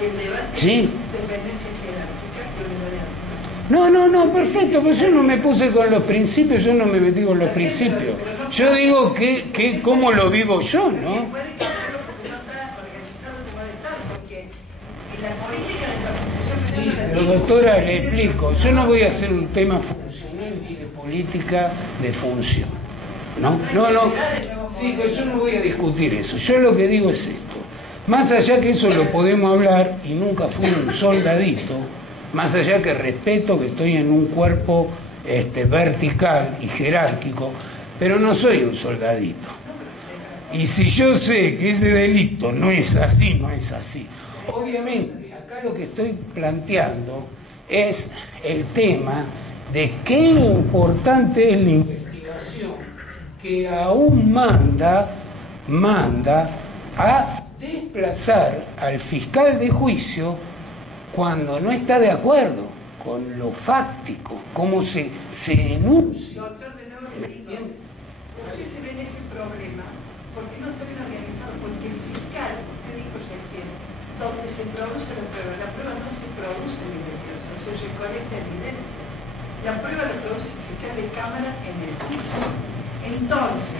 El debate Sí. es dependencia jerárquica y unidad de aplicación. No, perfecto, pues yo no me puse con los principios, yo no me metí con los principios. Yo digo que cómo lo vivo yo, ¿no? Puede cambiarlo porque no está organizado como debe estar, porque en la política de la Constitución... Sí, pero doctora, le explico, yo no voy a hacer un tema funcional ni de política de función, ¿no? Sí, pero yo no voy a discutir eso, yo lo que digo es esto. Más allá que eso lo podemos hablar, y nunca fui un soldadito, más allá que respeto que estoy en un cuerpo vertical y jerárquico, pero no soy un soldadito. Y si yo sé que ese delito no es así, no es así. Obviamente, acá lo que estoy planteando es el tema de qué importante es la investigación que aún manda a desplazar al fiscal de juicio cuando no está de acuerdo con lo fáctico, cómo se enuncia. Doctor, de nuevo le digo, ¿por qué se ve en ese problema? ¿Por qué no está bien organizado? Porque el fiscal, usted dijo recién, donde se produce la prueba no se produce en la investigación, se recolecta evidencia. La prueba la produce el fiscal de cámara en el juicio. Entonces,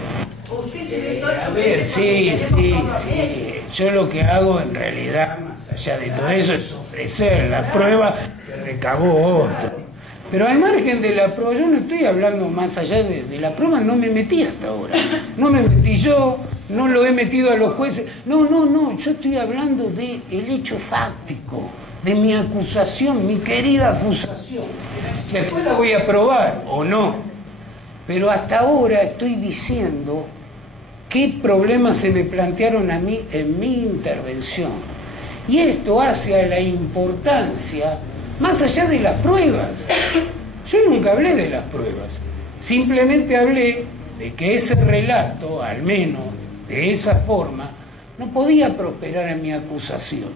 usted se ve todo... A ver, sí. Yo lo que hago en realidad, más allá de todo eso, es ofrecer la prueba que recabó otro. Pero al margen de la prueba, yo no estoy hablando más allá de la prueba, no me metí hasta ahora. No me metí yo, no lo he metido a los jueces. No, yo estoy hablando del hecho fáctico, de mi acusación, mi querida acusación. Después la voy a probar o no. Pero hasta ahora estoy diciendo qué problemas se me plantearon a mí en mi intervención. Y esto hace a la importancia, más allá de las pruebas. Yo nunca hablé de las pruebas. Simplemente hablé de que ese relato, al menos de esa forma, no podía prosperar en mi acusación.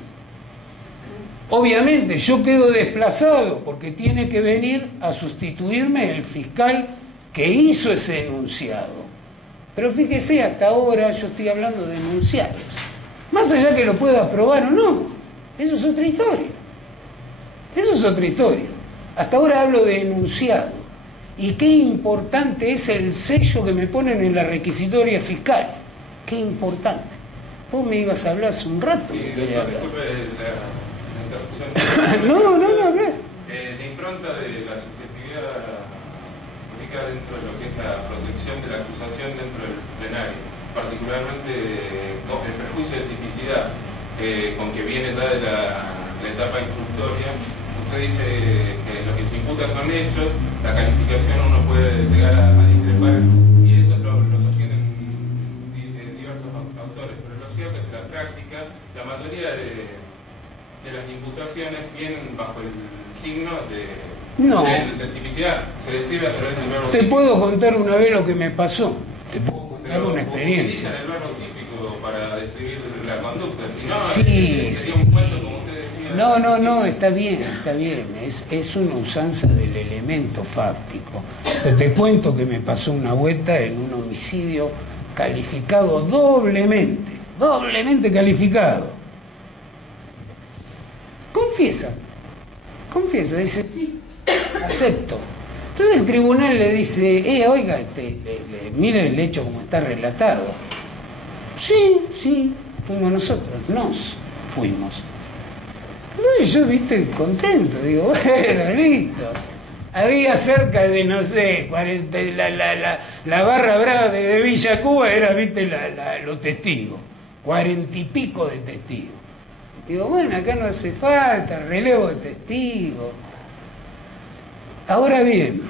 Obviamente yo quedo desplazado porque tiene que venir a sustituirme el fiscal que hizo ese enunciado. Pero fíjese, hasta ahora yo estoy hablando de enunciados. Más allá que lo pueda probar o no, eso es otra historia. Eso es otra historia. Hasta ahora hablo de enunciado. Y qué importante es el sello que me ponen en la requisitoria fiscal. Qué importante. Vos me ibas a hablar hace un rato. Sí, disculpe la interrupción. No, hablé. La impronta de la subjetividad dentro de lo que es la proyección de la acusación dentro del plenario, particularmente con el prejuicio de tipicidad con que viene ya de la etapa instructoria. Usted dice que lo que se imputa son hechos, la calificación uno puede llegar a discrepar y eso lo sostienen diversos autores, pero lo cierto es que la práctica, la mayoría de las imputaciones vienen bajo el signo de tipicidad, se describe a través del verbo Te típico. puedo contar una vez lo que me pasó. Te puedo contar una experiencia. Utilizan el verbo típico para describir la conducta, si no, Sí. sería un cuento como usted decía. No, está bien. Es una usanza del elemento fáctico. Pero te cuento que me pasó una vuelta en un homicidio calificado doblemente calificado. Confiesa, dice, sí, acepto. Entonces el tribunal le dice, oiga, mire el hecho como está relatado. Sí, fuimos nosotros, nos fuimos. Entonces yo, viste, contento, digo, bueno, listo. Había cerca de, no sé, 40, la barra brava de Villa Cuba era, viste, los testigos, 40 y pico de testigos. Digo, bueno, acá no hace falta, relevo de testigos. Ahora bien,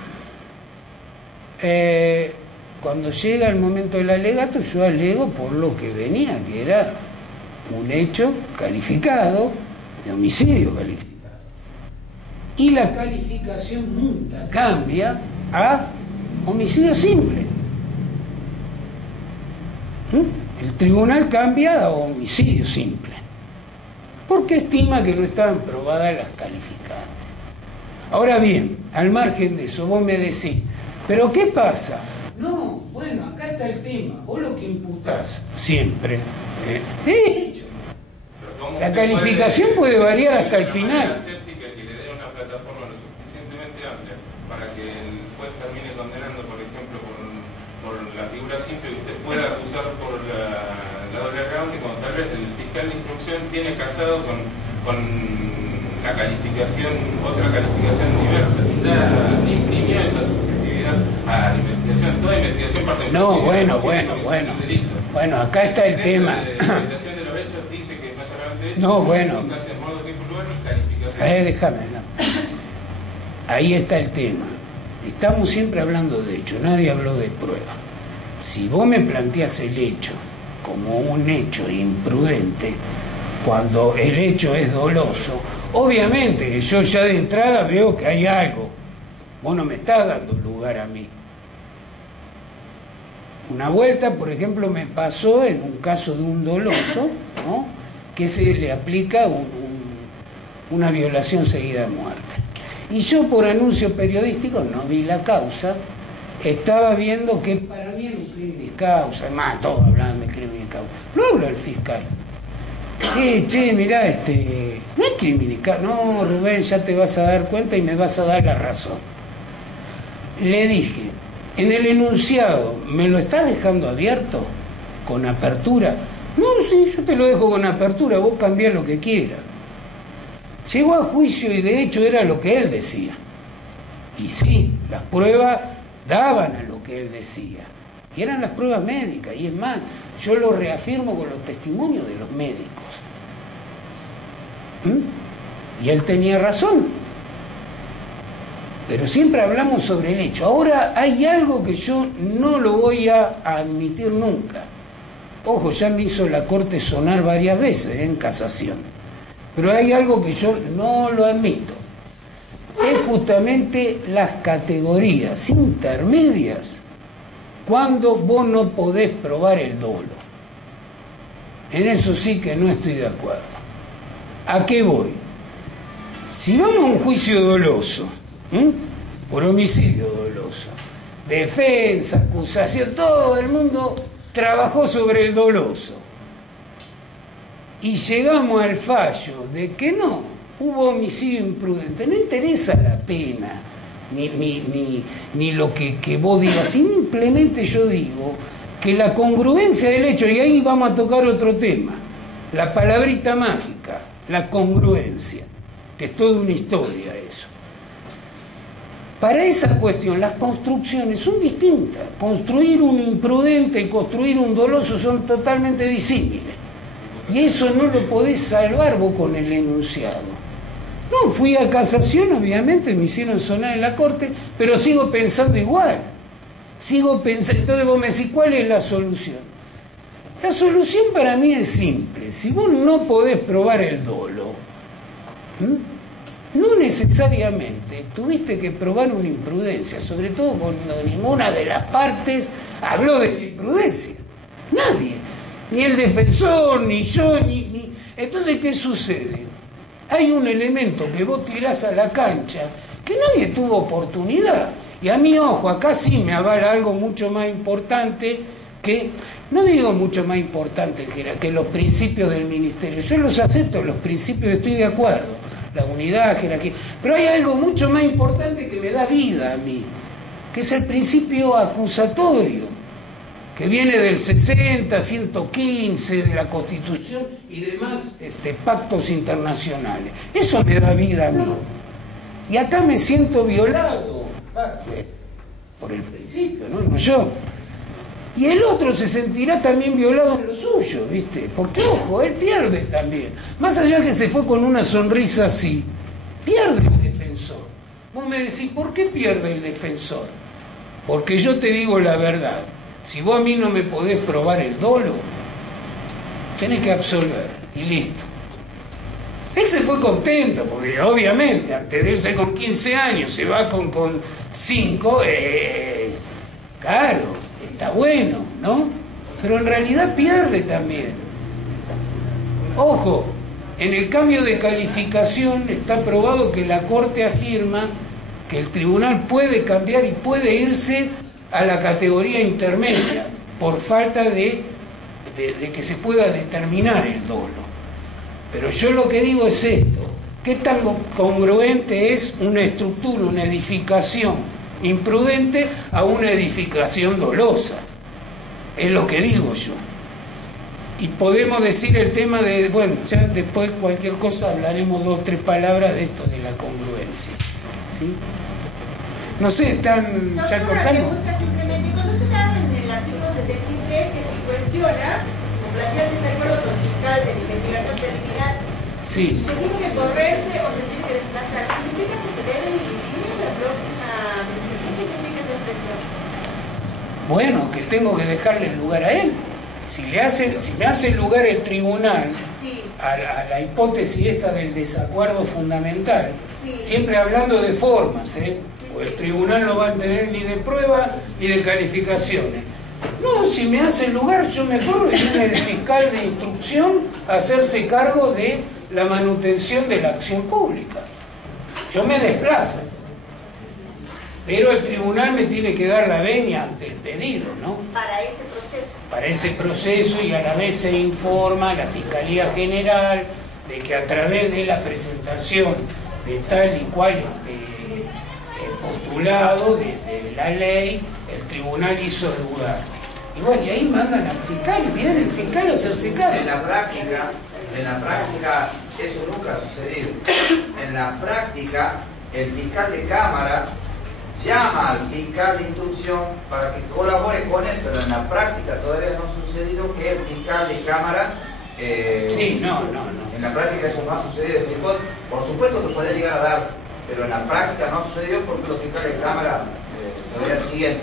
cuando llega el momento del alegato, yo alego por lo que venía, que era un hecho calificado, de homicidio calificado. Y la calificación muta, cambia a homicidio simple. El tribunal cambia a homicidio simple, porque estima que no estaban probadas las calificantes. Ahora bien, al margen de eso, vos me decís, ¿pero qué pasa? No, bueno, acá está el tema. Vos lo que imputás siempre, hecho. Pero ¿cómo La calificación puede variar hasta el final. Que le dé una plataforma lo suficientemente amplia para que el juez termine condenando, por ejemplo, por la figura simple, y usted pueda acusar por la doble agravante, cuando tal vez el fiscal de instrucción tiene casado con la calificación, otra calificación diversa, y ya imprimió esa subjetividad a la investigación. Toda investigación parte de no, bueno. Bueno, acá está el tema. La investigación de los hechos dice que no solamente hechos, no, bueno. modo, tiempo, lugar y calificación. Déjame. Ahí está el tema. Estamos siempre hablando de hecho, nadie habló de prueba. Si vos me planteás el hecho como un hecho imprudente, cuando el hecho es doloso, obviamente que yo ya de entrada veo que hay algo. Vos no me estás dando lugar a mí. Una vuelta, por ejemplo, me pasó en un caso de un doloso, ¿no?, que se le aplica una violación seguida de muerte. Y yo, por anuncio periodístico, no vi la causa, estaba viendo que para mí era un crimen de causa, más todos hablaban de crimen de causa. No hablo del fiscal. Mirá, no es crimen de causa. No, Rubén, ya te vas a dar cuenta y me vas a dar la razón. Le dije, en el enunciado, ¿me lo estás dejando abierto? ¿Con apertura? No, sí, yo te lo dejo con apertura, vos cambiás lo que quieras. Llegó a juicio y de hecho era lo que él decía. Y sí, las pruebas daban a lo que él decía. Y eran las pruebas médicas, y es más, yo lo reafirmo con los testimonios de los médicos. Y él tenía razón. Pero siempre hablamos sobre el hecho. Ahora hay algo que yo no lo voy a admitir nunca. Ojo, ya me hizo la Corte sonar varias veces en casación. Pero hay algo que yo no lo admito. Es justamente las categorías intermedias cuando vos no podés probar el dolo. En eso sí que no estoy de acuerdo. ¿A qué voy? Si vamos a un juicio doloso, por homicidio doloso, defensa, acusación, todo el mundo trabajó sobre el doloso. Y llegamos al fallo de que no, hubo homicidio imprudente. No interesa la pena, ni lo que vos digas. Simplemente yo digo que la congruencia del hecho, y ahí vamos a tocar otro tema, la palabrita mágica, la congruencia, que es toda una historia eso. Para esa cuestión, las construcciones son distintas. Construir un imprudente y construir un doloso son totalmente disímiles. Y eso no lo podés salvar vos con el enunciado. No, fui a casación, obviamente, me hicieron sonar en la Corte, pero sigo pensando igual. Entonces vos me decís, ¿cuál es la solución? La solución para mí es simple. Si vos no podés probar el dolo, no necesariamente tuviste que probar una imprudencia, sobre todo cuando ninguna de las partes habló de la imprudencia. Nadie. Ni el defensor, ni yo, ni... Entonces, ¿qué sucede? Hay un elemento que vos tirás a la cancha que nadie tuvo oportunidad. Y a mí, ojo, acá sí me avala algo mucho más importante que... No digo mucho más importante que los principios del ministerio. Yo los acepto, los principios, estoy de acuerdo. La unidad, jerarquía. Pero hay algo mucho más importante que me da vida a mí, que es el principio acusatorio, que viene del 60, 115, de la Constitución y demás pactos internacionales. Eso me da vida a mí. Y acá me siento violado por el principio, no yo. Y el otro se sentirá también violado en lo suyo, ¿viste? Porque, ojo, él pierde también. Más allá que se fue con una sonrisa así, pierde el defensor. Vos me decís, ¿por qué pierde el defensor? Porque yo te digo la verdad. Si vos a mí no me podés probar el dolo, tenés que absolver, y listo. Él se fue contento, porque obviamente, antes de irse con 15 años, se va con 5, claro, está bueno, ¿no? Pero en realidad pierde también. Ojo, en el cambio de calificación está probado que la Corte afirma que el tribunal puede cambiar y puede irse a la categoría intermedia, por falta de que se pueda determinar el dolo. Pero yo lo que digo es esto: ¿qué tan congruente es una estructura, una edificación imprudente a una edificación dolosa? Es lo que digo yo. Y podemos decir el tema de, bueno, ya después cualquier cosa hablaremos 2 o 3 palabras de esto de la congruencia, ¿sí? No sé, están No, ya una cortando. pregunta simplemente. Cuando usted habla en el artículo 73 que se cuestiona o plantea desacuerdo con el fiscal de la investigación preliminar, Sí. ¿se tiene que correrse o se tiene que desplazar? ¿Significa que se debe dividir en la próxima? ¿Qué significa esa expresión? Bueno, que tengo que dejarle el lugar a él. Si me hace lugar el tribunal Sí. a la hipótesis esta del desacuerdo fundamental, Sí. siempre hablando de formas, Sí, pues sí. el tribunal no va a entender ni de prueba ni de calificaciones. No, si me hace lugar yo me corro y viene el fiscal de instrucción a hacerse cargo de la manutención de la acción pública. Yo me desplazo. Pero el tribunal me tiene que dar la venia ante el pedido, ¿no? Para ese proceso. Para ese proceso, y a la vez se informa a la Fiscalía General de que a través de la presentación de tal y cual postulado de la ley, el tribunal hizo lugar. Y bueno, y ahí mandan al fiscal, y viene el fiscal a hacerse cargo. En la práctica eso nunca ha sucedido. En la práctica, el fiscal de Cámara llama al fiscal de instrucción para que colabore con él, pero en la práctica todavía no ha sucedido que el fiscal de Cámara... Sí, no. En la práctica eso no ha sucedido. Por supuesto que puede llegar a darse, pero en la práctica no ha sucedido porque los fiscales de Cámara todavía siguen,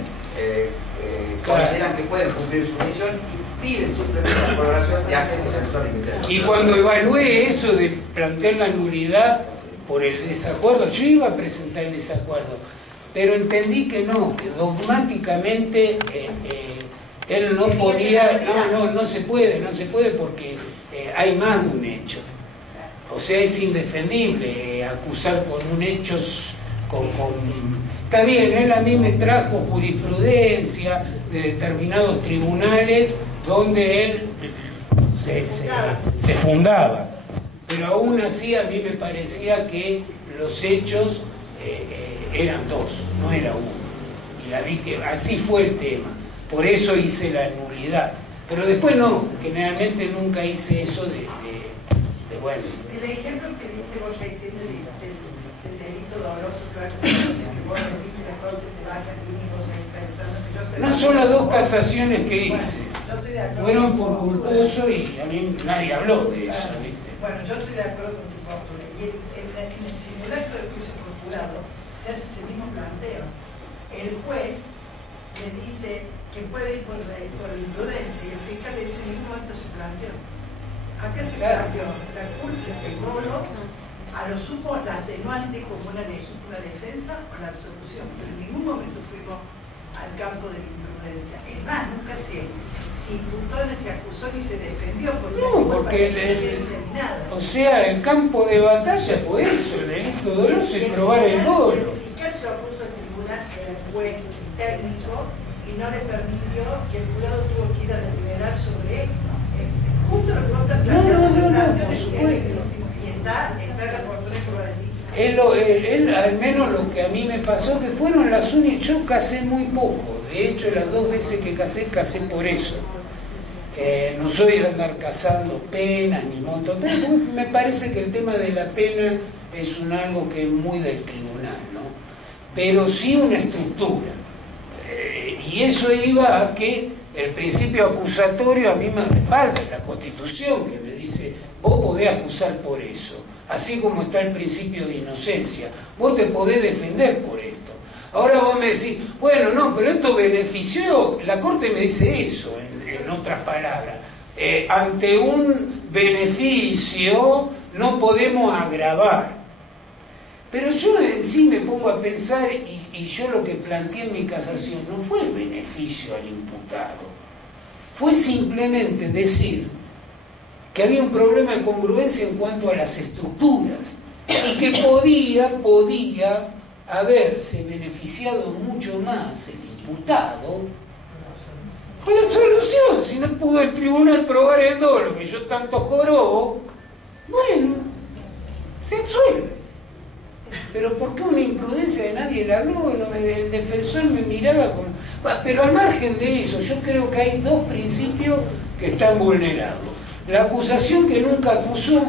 consideran que pueden cumplir su misión y piden simplemente la colaboración de agentes del sector de investigación. Y cuando evalué eso de plantear la nulidad por el desacuerdo, yo iba a presentar el desacuerdo, pero entendí que no, que dogmáticamente él no podía, no se puede porque hay más de un hecho. O sea, es indefendible acusar con un hecho, Está bien, él a mí me trajo jurisprudencia de determinados tribunales donde él se fundaba, pero aún así a mí me parecía que los hechos eran 2, no era 1. Y la víctima, así fue el tema. Por eso hice la nulidad. Pero después no, generalmente nunca hice eso de bueno. El ejemplo que diste vos recién del delito doloso, que vos decís que la corte te baja y vos ahí pensando que yo te... No son las 2 casaciones que hice. Yo estoy de acuerdo. Fueron por culposo y a mí nadie habló de eso, ¿viste? Bueno, yo estoy de acuerdo con tu postura. Y en el simulacro del juicio por jurado se hace ese mismo planteo. El juez le dice que puede ir por imprudencia y el fiscal le dice en ningún momento se planteó. Acá se planteó la culpa del dolo, a lo sumo la atenuante como una legítima defensa o la absolución, pero en ningún momento fuimos al campo de la imprudencia. Es más, nunca se imputó, ni se acusó, ni se defendió porque o sea, el campo de batalla fue eso, el delito doloso y probar el dolo. El fiscal se opuso al tribunal, era juez técnico, y no le permitió, y el jurado tuvo que ir a deliberar sobre justo lo que vos estás planteando. Por supuesto. Y está la postura que va a decir. Él, al menos lo que a mí me pasó, que fueron las únicas, yo casé muy poco, de hecho las 2 veces que casé por eso. No soy de andar cazando penas ni montos, pero me parece que el tema de la pena es algo que es muy del tribunal, ¿no? Pero sí una estructura. Y eso iba a que el principio acusatorio a mí me respalda la Constitución, que me dice, vos podés acusar por eso, así como está el principio de inocencia, vos te podés defender por esto. Ahora vos me decís, bueno, no, pero esto benefició, la Corte me dice eso, en otras palabras, ante un beneficio no podemos agravar. Pero yo en sí me pongo a pensar, y yo lo que planteé en mi casación no fue el beneficio al imputado, fue simplemente decir que había un problema de congruencia en cuanto a las estructuras y que podía haberse beneficiado mucho más el imputado con la absolución. Si no pudo el tribunal probar el dolo que yo tanto jorobo, bueno, se absuelve. Pero ¿por qué una imprudencia de nadie le habló? El defensor me miraba con... Pero al margen de eso, yo creo que hay dos principios que están vulnerados. La acusación que nunca acusó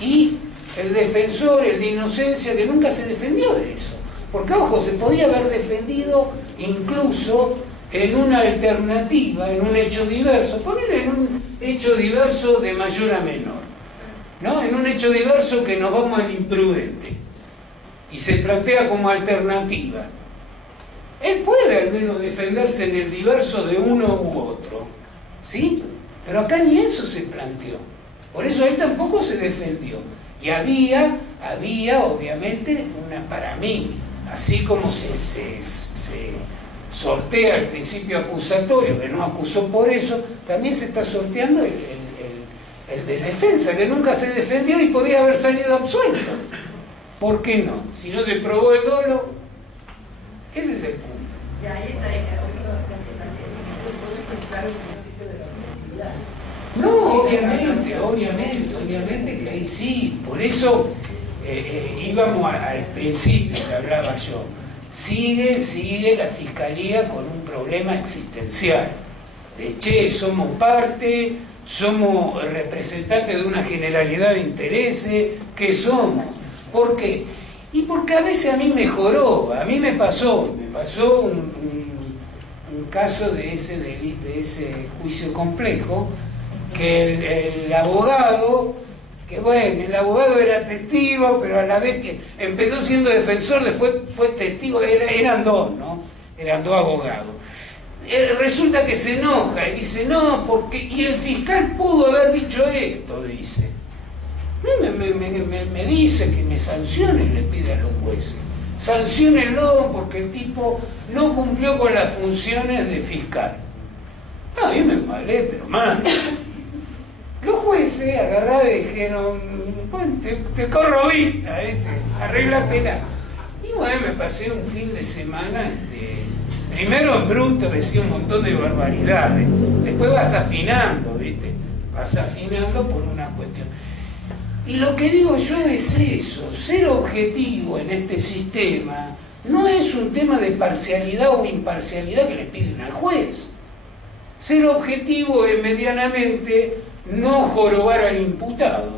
y el defensor, el de inocencia, que nunca se defendió de eso. Porque, ojo, se podía haber defendido incluso en una alternativa, en un hecho diverso. Ponerle en un hecho diverso de mayor a menor, ¿no? En un hecho diverso que nos vamos al imprudente y se plantea como alternativa. Él puede al menos defenderse en el diverso de uno u otro, ¿sí? Pero acá ni eso se planteó. Por eso él tampoco se defendió. Y había obviamente para mí, así como se sortea el principio acusatorio, que no acusó por eso, también se está sorteando el de defensa, que nunca se defendió y podía haber salido absuelto. ¿Por qué no? Si no se probó el dolo, ese es el punto. Y ahí está claro el principio de la objetividad. No, obviamente que ahí sí. Por eso íbamos al principio que hablaba yo. Sigue la Fiscalía con un problema existencial. Somos parte, somos representantes de una generalidad de intereses. ¿Qué somos? ¿Por qué? Y porque a veces a mí me joró, a mí me pasó un caso de ese juicio complejo, que el abogado, el abogado era testigo, pero a la vez que empezó siendo defensor, después fue testigo, eran dos, ¿no? Eran dos abogados. Resulta que se enoja y dice, no, porque, y el fiscal pudo haber dicho esto, dice. Me dice que me sancionen, le pide a los jueces. Sanciónenlo porque el tipo no cumplió con las funciones de fiscal. A mí me malé, pero mal. Los jueces agarraron y dijeron, bueno, te corro vista, arréglatela. Y bueno, me pasé un fin de semana, primero en bruto decía un montón de barbaridades, después vas afinando, ¿viste? Vas afinando por una cuestión. Y lo que digo yo es eso, ser objetivo en este sistema no es un tema de parcialidad o imparcialidad que le piden al juez. Ser objetivo es medianamente no jorobar al imputado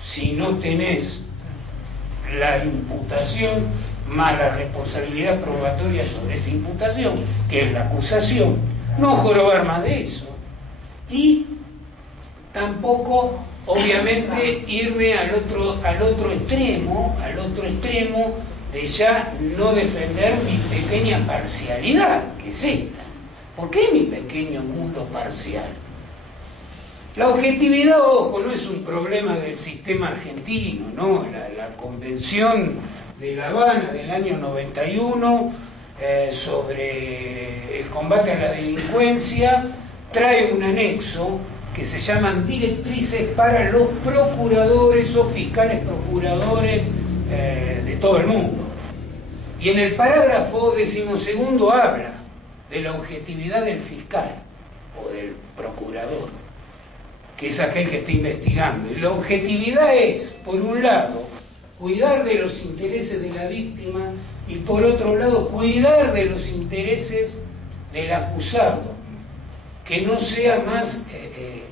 si no tenés la imputación más la responsabilidad probatoria sobre esa imputación, que es la acusación, no jorobar más de eso. Y tampoco, obviamente, irme al otro extremo de ya no defender mi pequeña parcialidad, que es esta. ¿Por qué mi pequeño mundo parcial? La objetividad, ojo, no es un problema del sistema argentino, ¿no? La Convención de La Habana del año 91 sobre el combate a la delincuencia trae un anexo que se llaman directrices para los procuradores o fiscales procuradores de todo el mundo. Y en el parágrafo 12º habla de la objetividad del fiscal o del procurador, que es aquel que está investigando. Y la objetividad es, por un lado, cuidar de los intereses de la víctima y por otro lado, cuidar de los intereses del acusado, que no sea más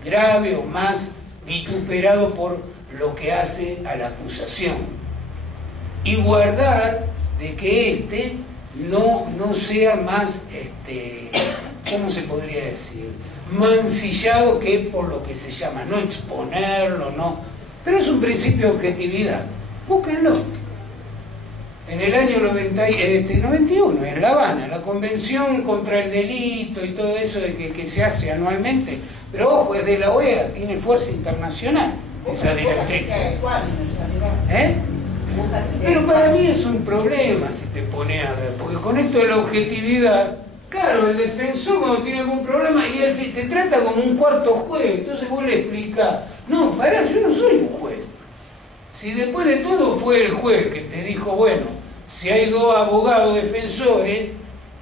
grave o más vituperado por lo que hace a la acusación, y guardar de que no sea más, ¿cómo se podría decir?, mancillado, que por lo que se llama, no exponerlo, no, pero es un principio de objetividad, búsquenlo. En el año 91, en La Habana, la Convención contra el Delito y todo eso de que se hace anualmente, pero ojo, es de la OEA, tiene fuerza internacional esa directriz. Pero para mí es un problema si te pones a ver, porque con esto de la objetividad, claro, el defensor cuando tiene algún problema y él te trata como un cuarto juez, entonces vos le explicás, no, pará, yo no soy un juez. Si después de todo fue el juez que te dijo, bueno, si hay dos abogados defensores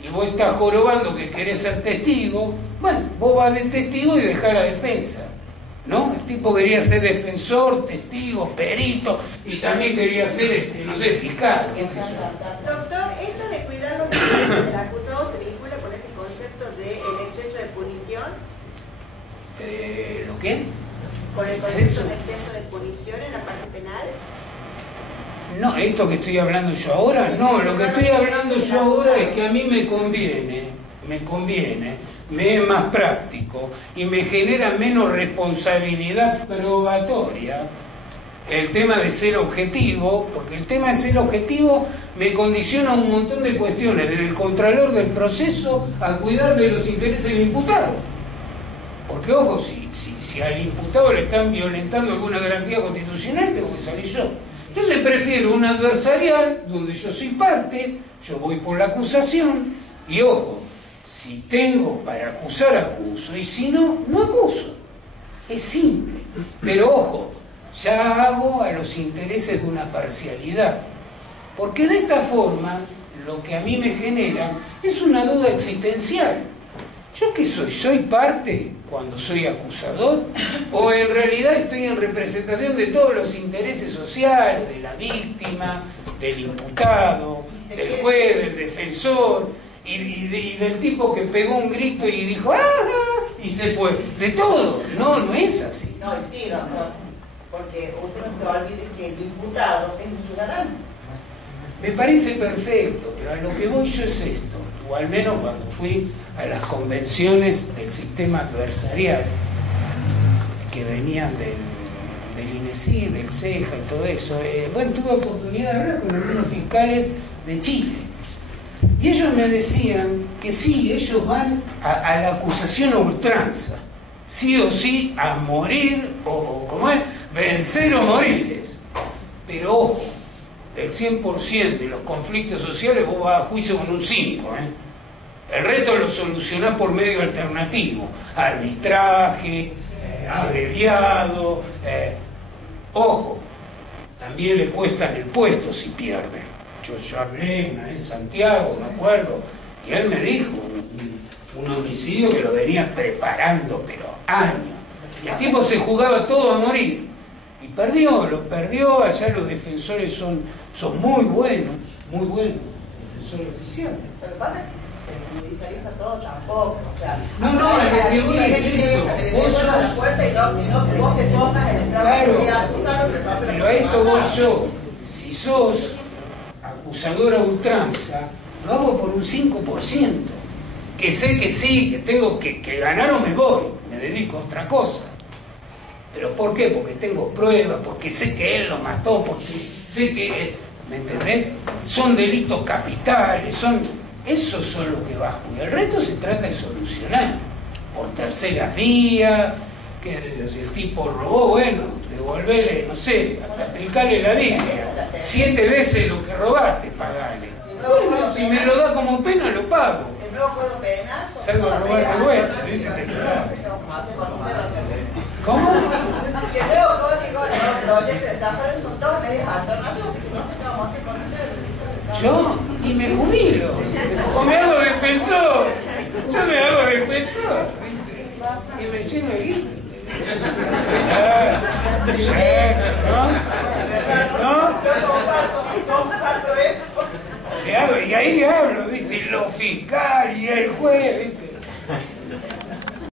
y vos estás jorobando que querés ser testigo, bueno, vos vas de testigo y dejás la defensa. ¿no? El tipo quería ser defensor, testigo, perito, y también quería ser, no sé, fiscal, qué sé yo. Doctor, esto de cuidar los intereses del acusado se vincula con ese concepto del exceso de punición. ¿Lo qué? Con el concepto de exceso de punición en la parte penal. No, esto que estoy hablando yo ahora, no, lo que estoy hablando yo ahora es que a mí me conviene, me es más práctico y me genera menos responsabilidad probatoria el tema de ser objetivo, porque el tema de ser objetivo me condiciona un montón de cuestiones, desde el contralor del proceso a cuidar de los intereses del imputado. Porque, ojo, si al imputado le están violentando alguna garantía constitucional, tengo que salir yo. Entonces prefiero un adversarial donde yo soy parte, yo voy por la acusación y, ojo, si tengo para acusar, acuso, y si no, no acuso. Es simple. Pero, ojo, ya hago a los intereses de una parcialidad. Porque de esta forma, lo que a mí me genera es una duda existencial. ¿Yo qué soy? ¿Soy parte cuando soy acusador? ¿O en realidad estoy en representación de todos los intereses sociales, de la víctima, del imputado, del juez, del defensor, y del tipo que pegó un grito y dijo ¡ah! Y se fue? De todo. No, no es así. No, sí, doctor, porque usted no se olvide que el imputado es un ciudadano. Me parece perfecto, pero a lo que voy yo es esto, o al menos cuando fui a las convenciones del sistema adversarial, que venían del INESI, del CEJA y todo eso, bueno, tuve oportunidad de hablar con algunos fiscales de Chile, y ellos me decían que sí, ellos van a la acusación a ultranza, sí o sí a morir, o ¿cómo es? Vencer o morir. Pero ojo, el 100% de los conflictos sociales vos vas a juicio con un 5%. El resto lo solucionás por medio alternativo, arbitraje, abreviado. Ojo, también le cuestan el puesto si pierde. Yo hablé una vez en Santiago, me acuerdo, y él me dijo un homicidio que lo venía preparando, pero años. Y el tipo se jugaba todo a morir. Y lo perdió, allá los defensores son muy buenos, defensores oficiales. Lo que pasa es que se judicializa todo tampoco, o sea... No, lo que te voy a decir, vos sos... la puerta y no vos te pongas en el Claro, pero a esto voy yo. Si sos acusador a ultranza, lo hago por un 5%. Que sé que sí, que tengo que ganar o me voy, me dedico a otra cosa. ¿Pero por qué? Porque tengo pruebas, porque sé que él lo mató, porque sé que... ¿Me entendés? Son delitos capitales, esos son los que bajo. Y el resto se trata de solucionar. Por tercera vía, qué sé yo, si el tipo robó, bueno, devolverle, no sé, hasta aplicarle la Biblia. 7 veces lo que robaste, pagale. Bueno, si me lo da como pena, lo pago. El nuevo código penal... Salgo a robar de vuelta. ¿Cómo? Que el nuevo código, los proyectos de desarrollo son todos medios alternativos, así que no sé qué vamos a hacer con ustedes. ¿Yo? Y me jubilo. O me hago defensor. Yo me hago defensor. Y me lleno de guita. ¿No? Yo comparto eso. Y ahí hablo, ¿viste? Lo fiscal y el juez, ¿viste?